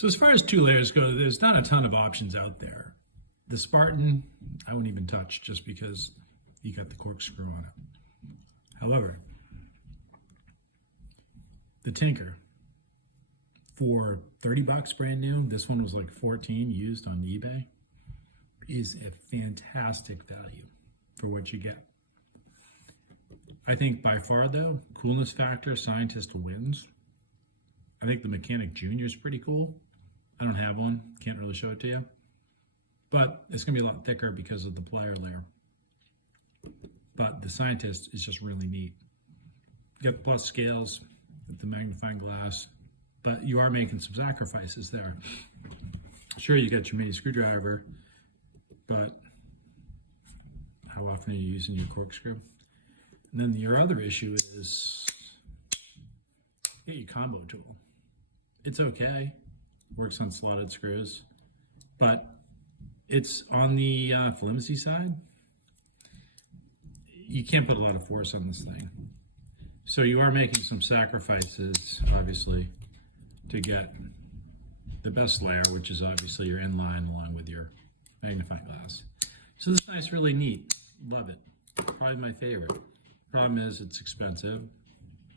So as far as two layers go, there's not a ton of options out there. The Spartan, I wouldn't even touch just because you got the corkscrew on it. However, the Tinker, for 30 bucks brand new, this one was like 14 used on eBay, is a fantastic value for what you get. I think by far though, coolness factor, Scientist wins. I think the Mechanic Junior is pretty cool. I don't have one, can't really show it to you. But it's gonna be a lot thicker because of the plier layer. But the Scientist is just really neat. You got the plus scales, the magnifying glass, but you are making some sacrifices there. Sure, you got your mini screwdriver, but how often are you using your corkscrew? And then your other issue is get your combo tool. It's okay, works on slotted screws, but it's on the flimsy side. You can't put a lot of force on this thing. So you are making some sacrifices, obviously, to get the best layer, which is obviously your inline along with your magnifying glass. So this is nice, really neat. Love it. Probably my favorite. Problem is it's expensive.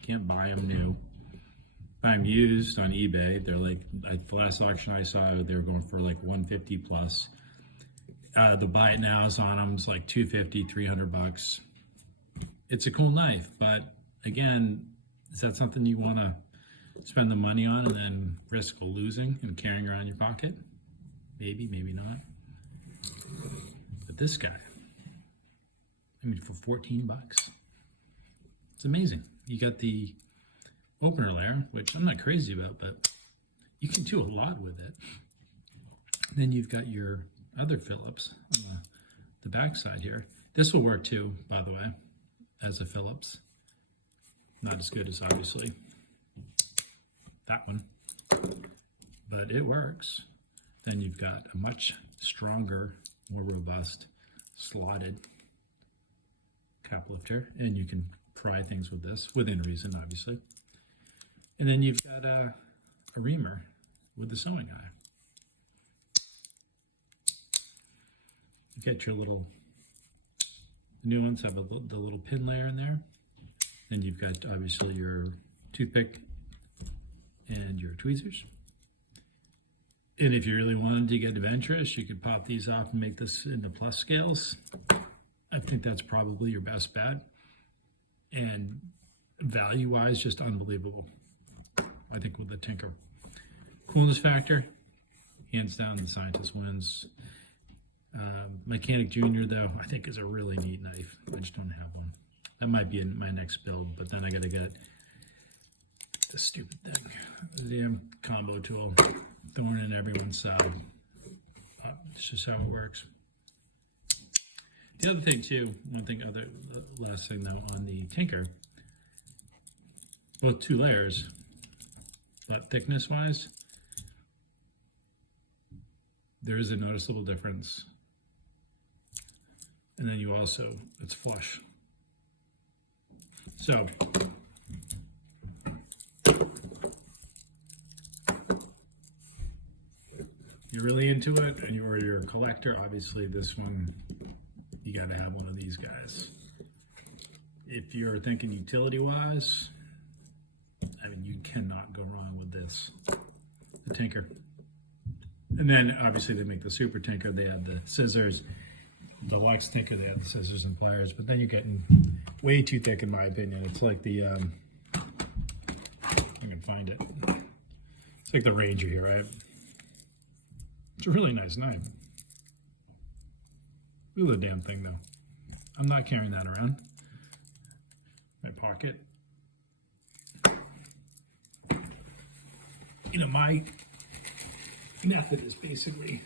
Can't buy them new. Buy them used on eBay. They're like, the last auction I saw, they were going for like 150 plus. The buy it nows on them is like 250, 300 bucks. It's a cool knife, but again, is that something you want to spend the money on and then risk losing and carrying around your pocket? Maybe, maybe not. But this guy, I mean, for 14 bucks, it's amazing. You got the opener layer, which I'm not crazy about, but you can do a lot with it. Then you've got your other Phillips on the back side here. This will work too, by the way, as a Phillips. Not as good as obviously that one, but it works. Then you've got a much stronger, more robust, slotted cap lifter, and you can pry things with this, within reason, obviously. And then you've got a reamer with the sewing eye. You get your little, the new ones have the little pin layer in there. Then you've got obviously your toothpick and your tweezers. And if you really wanted to get adventurous, you could pop these off and make this into plus scales. I think that's probably your best bet. And value-wise, just unbelievable. I think with the Tinker. Coolness factor, hands down, the Scientist wins. Mechanic Junior, though, I think is a really neat knife. I just don't have one. That might be in my next build, but then I got to get this stupid thing. The damn combo tool. Thorn in everyone's side. It's just how it works. The other thing, too, last thing, though, on the Tinker, both two layers, but thickness-wise, there is a noticeable difference. And then you also, it's flush. So, you're really into it, and you're a collector, obviously this one, you gotta have one of these guys. If you're thinking utility-wise, I mean, you cannot go wrong with this, the Tinker. And then, obviously, they make the Super Tinker, they have the scissors. The Lux Tinker, they have the scissors and pliers, but then you're getting way too thick, in my opinion. It's like the, you can find it. It's like the Ranger here, right? It's a really nice knife. Look at the damn thing, though. I'm not carrying that around. My pocket. You know, my method is basically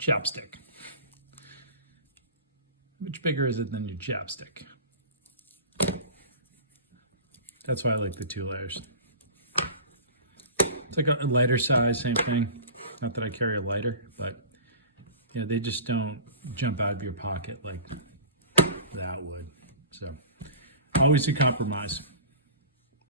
chapstick. Which bigger is it than your chapstick? That's why I like the two layers. It's like a lighter size, same thing. Not that I carry a lighter, but you know, they just don't jump out of your pocket like that would. So always a compromise.